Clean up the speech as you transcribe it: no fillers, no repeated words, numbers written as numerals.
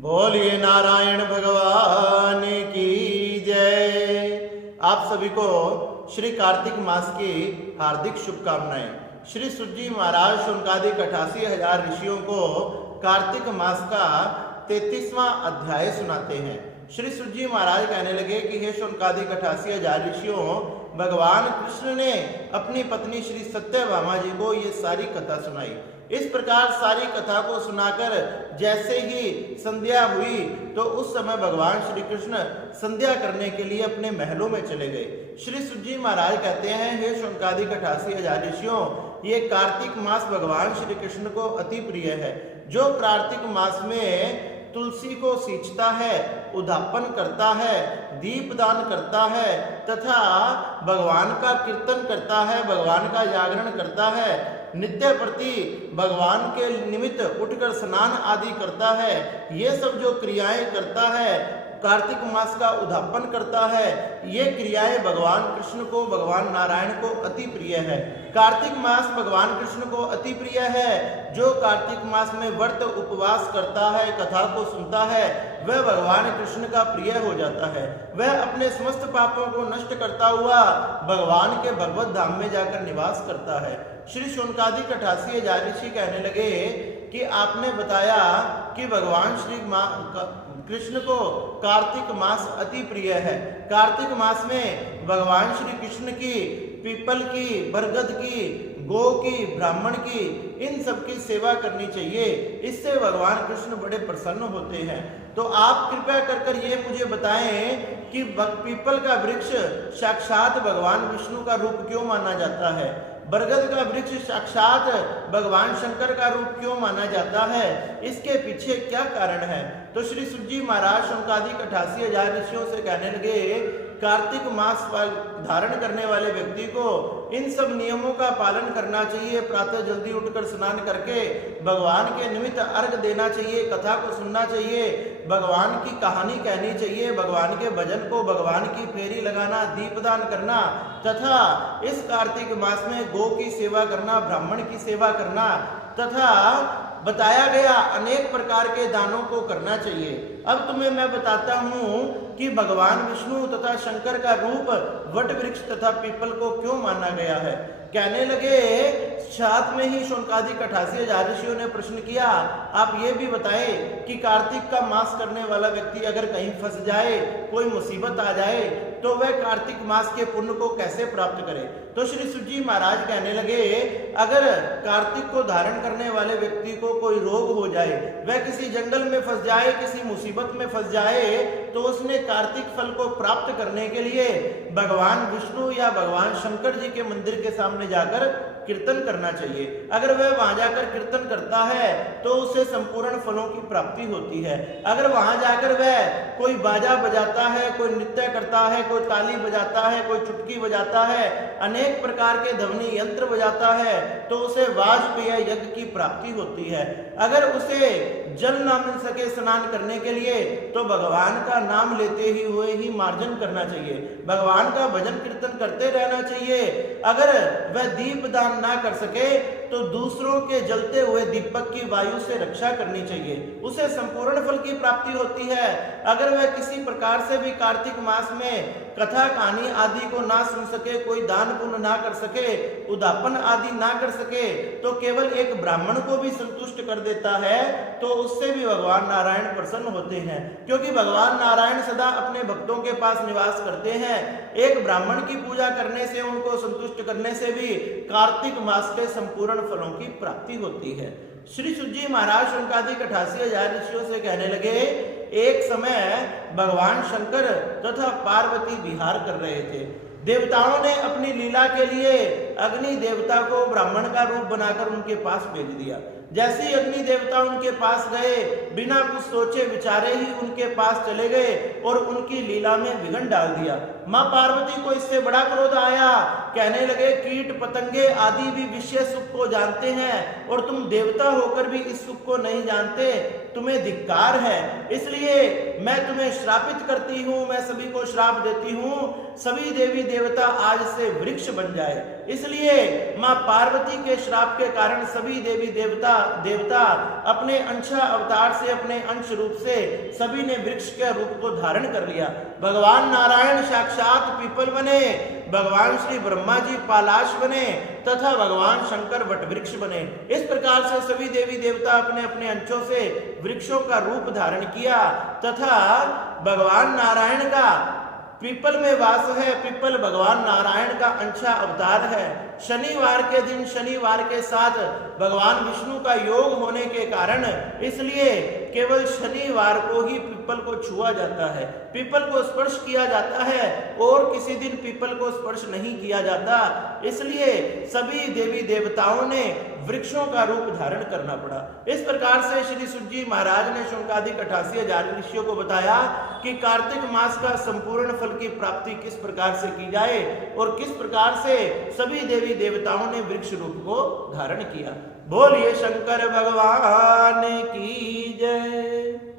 बोलिए नारायण भगवान की जय। आप सभी को श्री कार्तिक मास की हार्दिक शुभकामनाएं। श्री सुजी महाराज शौनकादिक 88,000 ऋषियों को कार्तिक मास का 33वां अध्याय सुनाते हैं। श्री सुजी महाराज कहने लगे कि हे शौनकादिक 88,000 ऋषियों, भगवान कृष्ण ने अपनी पत्नी श्री सत्यभामा जी को ये सारी कथा सुनाई। इस प्रकार सारी कथा को सुनाकर जैसे ही संध्या हुई तो उस समय भगवान श्री कृष्ण संध्या करने के लिए अपने महलों में चले गए। श्री सुजी महाराज कहते हैं, हे शौनकादिक 88,000 ऋषियों, ये कार्तिक मास भगवान श्री कृष्ण को अति प्रिय है। जो कार्तिक मास में तुलसी को सींचता है, उद्यापन करता है, दीपदान करता है तथा भगवान का कीर्तन करता है, भगवान का जागरण करता है, नित्य प्रति भगवान के निमित्त उठकर स्नान आदि करता है, ये सब जो क्रियाएं करता है, कार्तिक मास का उद्यापन करता है, ये क्रियाएं भगवान कृष्ण को, भगवान नारायण को अति प्रिय है। कार्तिक मास भगवान कृष्ण को अति प्रिय है। जो कार्तिक मास में व्रत उपवास करता है, कथा को सुनता है, वह भगवान कृष्ण का प्रिय हो जाता है। वह अपने समस्त पापों को नष्ट करता हुआ भगवान के भगवत धाम में जाकर निवास करता है। श्री शौनकादिक 88,000 ऋषि कहने लगे कि आपने बताया कि भगवान श्री कृष्ण को कार्तिक मास अति प्रिय है। कार्तिक मास में भगवान श्री कृष्ण की पीपल की, बरगद की, गौ की, ब्राह्मण की, इन सब की सेवा करनी चाहिए। इससे भगवान कृष्ण बड़े प्रसन्न होते हैं। तो आप कृपया कर ये मुझे बताएं कि पीपल का वृक्ष साक्षात भगवान विष्णु का रूप क्यों माना जाता है? बरगद का वृक्ष साक्षात भगवान शंकर का रूप क्यों माना जाता है? इसके पीछे क्या कारण है? तो श्री सुजी महाराज शौनकादिक 88,000 ऋषियों से कहने लगे, कार्तिक मास धारण करने वाले व्यक्ति को इन सब नियमों का पालन करना चाहिए। प्रातः जल्दी उठकर स्नान करके भगवान के निमित्त अर्घ देना चाहिए, कथा को सुनना चाहिए, भगवान की कहानी कहनी चाहिए, भगवान के भजन को, भगवान की फेरी लगाना, दीपदान करना तथा इस कार्तिक मास में गौ की सेवा करना, ब्राह्मण की सेवा करना तथा बताया गया अनेक प्रकार के दानों को करना चाहिए। अब तुम्हें मैं बताता हूं कि भगवान विष्णु तथा शंकर का रूप वट वृक्ष तथा पीपल को क्यों माना गया है। कहने लगे, साथ में ही शौनकादिक 88,000 ऋषियों ने प्रश्न किया, आप ये भी बताएं कि कार्तिक का मास करने वाला व्यक्ति अगर कहीं फंस जाए, कोई मुसीबत आ जाए, तो वह कार्तिक मास के पुण्य को कैसे प्राप्त करे? तो श्री सुजी महाराज कहने लगे, अगर कार्तिक को धारण करने वाले व्यक्ति को कोई रोग हो जाए, वह किसी जंगल में फंस जाए, किसी मुसीबत में फंस जाए, तो उसने कार्तिक फल को प्राप्त करने के लिए भगवान विष्णु या भगवान शंकर जी के मंदिर के सामने जाकर कीर्तन करना चाहिए। अगर वह वहां जाकर कीर्तन करता है तो उसे संपूर्ण फलों की प्राप्ति होती है। अगर वहां जाकर वह कोई बाजा बजाता है, कोई नृत्य करता है, कोई ताली बजाता है, कोई चुटकी बजाता है, अनेक प्रकार के ध्वनि यंत्र बजाता है, तो उसे वाजपेय यज्ञ की प्राप्ति होती है। अगर उसे जल ना मिल सके स्नान करने के लिए, तो भगवान का नाम लेते ही हुए ही मार्जन करना चाहिए, भगवान का भजन कीर्तन करते रहना चाहिए। अगर वह दीपदान ना कर सके तो दूसरों के जलते हुए दीपक की वायु से रक्षा करनी चाहिए, उसे संपूर्ण फल की प्राप्ति होती है। अगर वह किसी प्रकार से भी कार्तिक मास में कथा कहानी आदि को ना सुन सके, कोई दान पुण्य ना कर सके, उद्यापन आदि ना कर सके, तो केवल एक ब्राह्मण को भी संतुष्ट कर देता है, तो उससे भी भगवान नारायण प्रसन्न होते हैं, क्योंकि भगवान नारायण सदा अपने भक्तों के पास निवास करते हैं। एक ब्राह्मण की पूजा करने से, उनको संतुष्ट करने से भी कार्तिक मास के संपूर्ण फलों की प्राप्ति होती है। श्री सुजी महाराज शौनकादिक 88,000 ऋषियों से कहने लगे, एक समय भगवान शंकर तथा पार्वती विहार कर रहे थे। देवताओं ने अपनी लीला के लिए अग्नि देवता को ब्राह्मण का रूप बनाकर उनके पास भेज दिया। जैसे ही अग्नि देवता उनके पास गए, बिना कुछ सोचे विचारे ही उनके पास चले गए और उनकी लीला में विघ्न डाल दिया। मां पार्वती को इससे बड़ा क्रोध आया। कहने लगे, कीट पतंगे आदि भी विषय सुख को जानते हैं और तुम देवता होकर भी इस सुख को नहीं जानते, तुम्हें धिक्कार है, इसलिए मैं तुम्हें श्रापित करती हूं, मैं सभी को श्राप देती हूं, सभी देवी देवता आज से वृक्ष बन जाए। इसलिए मां पार्वती के श्राप के कारण सभी देवी देवता अपने अंश अवतार से, अपने अंश रूप से सभी ने वृक्ष के रूप को धारण कर लिया। भगवान नारायण साक्षात पीपल बने, भगवान श्री ब्रह्मा जी पालाश बने तथा भगवान शंकर वटवृक्ष बने। इस प्रकार से सभी देवी देवता अपने अपने अंशों से वृक्षों का रूप धारण किया तथा भगवान नारायण का पीपल में वास है। पीपल भगवान नारायण का अंशा अवतार है। शनिवार के दिन शनिवार के साथ भगवान विष्णु का योग होने के कारण इसलिए केवल शनिवार को ही पीपल को छुआ जाता है, पीपल को स्पर्श किया जाता है और किसी दिन पीपल को स्पर्श नहीं किया जाता। इसलिए सभी देवी देवताओं ने वृक्षों का रूप धारण करना पड़ा। इस प्रकार से श्री सूत जी महाराज ने शौनकादिक 88,000 ऋषियों को बताया कि कार्तिक मास का संपूर्ण फल की प्राप्ति किस प्रकार से की जाए और किस प्रकार से सभी देवी देवताओं ने वृक्ष रूप को धारण किया। बोलिए शंकर भगवान की जय।